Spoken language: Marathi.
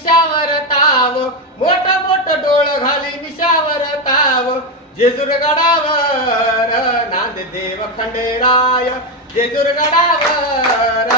मिशावर ताव, मोठ मोठ डोळ घाली मिशावर ताव. जेजूर गडावर नांददेव खंडेराय, जेजूर गडावर